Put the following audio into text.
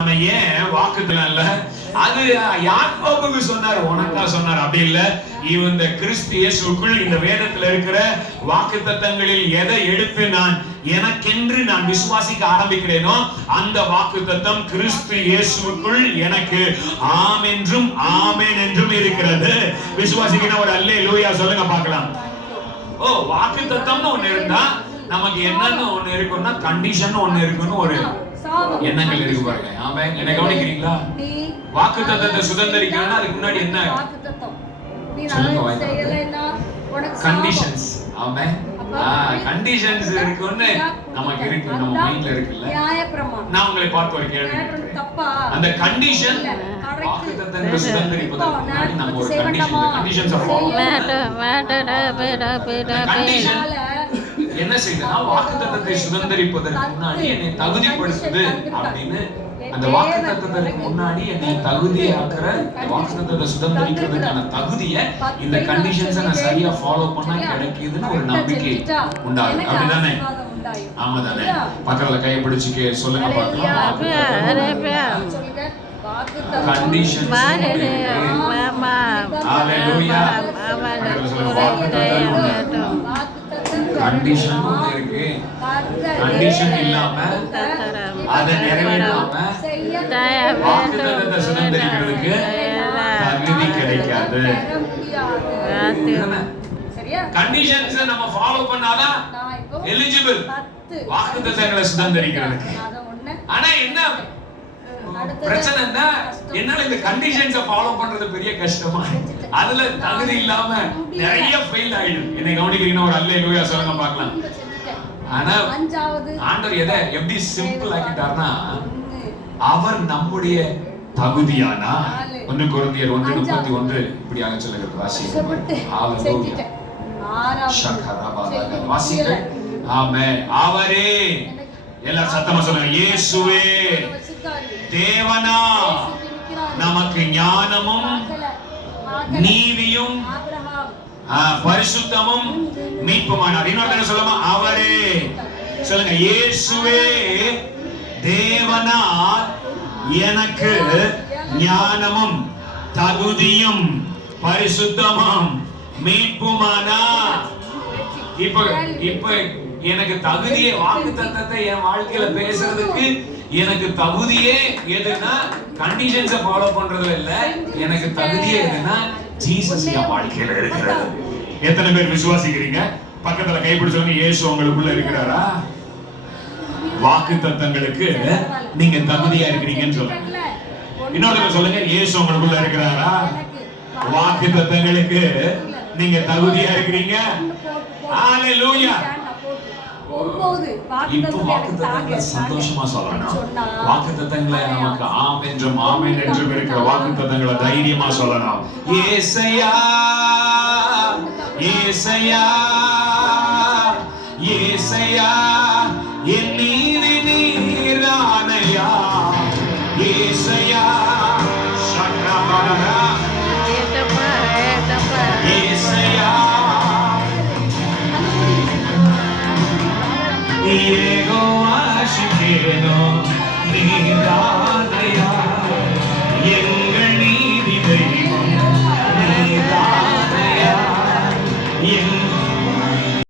ஆனா ஏன் வாக்குத்தல இல்ல? அது யாக்கோபுக்கு சொன்னார்? உனக்கா சொன்னார். அப்படி இல்ல. இந்த கிறிஸ்து இயேசுக்குள் இந்த வேதத்துல இருக்கிற வாக்கு தத்தங்களில் எதை எடுத்து நான் எனக்கென்று நான் விசுவாசிக்க ஆரம்பிக்கிறேனோ அந்த வாக்கு தத்தம் கிறிஸ்து இயேசுக்குள் எனக்கு ஆம் என்றும் ஆமேன் என்றும் இருக்கிறது. விசுவாசிக்கிற ஒரு அல்லே லூயா சொல்லுங்க பார்க்கலாம். ஓ வாக்கு தத்தம்னு ஒண்ணு இருந்தா நமக்கு என்னன்னு ஒண்ணு இருக்கும்னா கண்டிஷன் ஒண்ணு இருக்குன்னு ஒரு எண்ணங்கள் இருக்கு பாருங்க. ஆமா என்ன கவனிக்கிறீங்களா? நீ வாக்குத்தத்தத்தை சுதந்திரிக்கணும்னா அதுக்கு முன்னாடி என்ன. கண்டிஷன்ஸ் ஆமா கண்டிஷன்ஸ் இருக்குன்னு நமக்கு இருக்கு. நம்ம அதுதான் மைண்ட்ல இருக்குல்ல. நியாயப்பிரமாணம். நான் உங்களை பார்த்து ஒரு கேள்வி. நியாயப்பிரமாணம் கேட்கிறேன். தப்பா? அந்த கண்டிஷன் கண்டிஷன் என்ன செய்யுதுன்னா வாக்குத்தத்தத்தை சுதந்திரிப்பதற்கு முன்னாடி என்னை தகுதிப்படுத்துது அப்படின்னு அந்த வாக்குத்தத்தத்திற்கு முன்னாடி என்னை தகுதியாக்குற வாக்குத்தத்தத்தை சுதந்திரிக்கிறதுக்கான தகுதியை இந்த கண்டிஷன்ஸை நான் சரியா? ஃபாலோ பண்ணா கிடைக்குதுன்னு ஒரு நம்பிக்கை உண்டாகுது. அப்படிதானே. ஆமா தானே? பக்கத்துல கையை பிடிச்சு கே- சொல்லுங்க பார்க்கலாம். சொல்லுங்க, கண்டிஷன் ஒண்ணு இருக்கு. கண்டிஷன் இல்லாம அதை வாக்குத்தத்தத்தை சுதந்திரிக்கிறதுக்கு தகுதி கிடைக்காது. கண்டிஷன்ஸ் நம்ம ஃபாலோ பண்ணாதான் எலிஜிபிள் பத்து வாக்குத்தத்தங்களை சுதந்திரிக்கிறதுக்கு. ஆனா என்ன பிரச்சனை என்ன என்னால இந்த கண்டிஷன்ஸ ஃபாலோ பண்றது பெரிய கஷ்டமா அதுல தகுதி இல்லாம நிறைய ஃபெயில் ஆயிடும் என்னை கவனிக்கிறீங்கன்னா ஒரு அல்ல லூயா சொல்லுங்க பார்க்கலாம். ஆனா ஆண்டவர் எதை எப்படி சிம்பிள் ஆக்கிட்டார்னா. அவர் நம்முடைய தகுதியானா ஒன்று குருந்தியர் ஒன்று முப்பத்தி ஒன்று இப்படியாக சொல்லுகிறது வாசிங்க முடியல. ஆமே அவரே எல்லாரும் சத்தமா சொல்லுங்க இயேசுவே. தேவனா. நமக்கு ஞானமும். நீதியும் பரிசுத்தமும் மீட்புமானார். இன்னொரு சொல்லுமா? அவரே. சொல்லுங்க இயேசுவே தேவனால் எனக்கு ஞானமும் தகுதியும் பரிசுத்தமும் மீட்புமானா இப்ப இப்ப எனக்கு தகுதியே வாக்கு தத்தத்தை என் வாழ்க்கையில பேசுறதுக்கு எனக்கு தகுதியே எதுனா கண்டிஷன்ஸை ஃபாலோ பண்றதுல இல்ல. எனக்கு தகுதியே எதுனா ஜீசஸ் என் வாழ்க்கையில இருக்கிறது எத்தனை பேர் விசுவாசிக்கிறீங்க? பக்கத்துல கைப்பிடிச்சவங்க இயேசு உங்களுக்குள்ள இருக்கிறாரா? வாக்கு தத்தங்களுக்கு நீங்க தகுதியா இருக்கிறீங்கன்னு சொல்லுங்க. இன்னொரு சொல்லுங்க இயேசு உங்களுக்குள்ள இருக்கிறாரா? வாக்கு தத்தங்களுக்கு நீங்க தகுதியா இருக்கிறீங்க? ஒண்ணு போட்டு, ஒன்பது. சந்தோஷமா சொல்லணும். வாக்கு தத்தங்களை நமக்கு ஆம் என்றும் ஆமென் என்றும் இருக்கிற வாக்கு தத்தங்களை தைரியமா சொல்லணும். ஏசையா ஏசையா ஏசையா. Diego Ashkino, Nidalaya.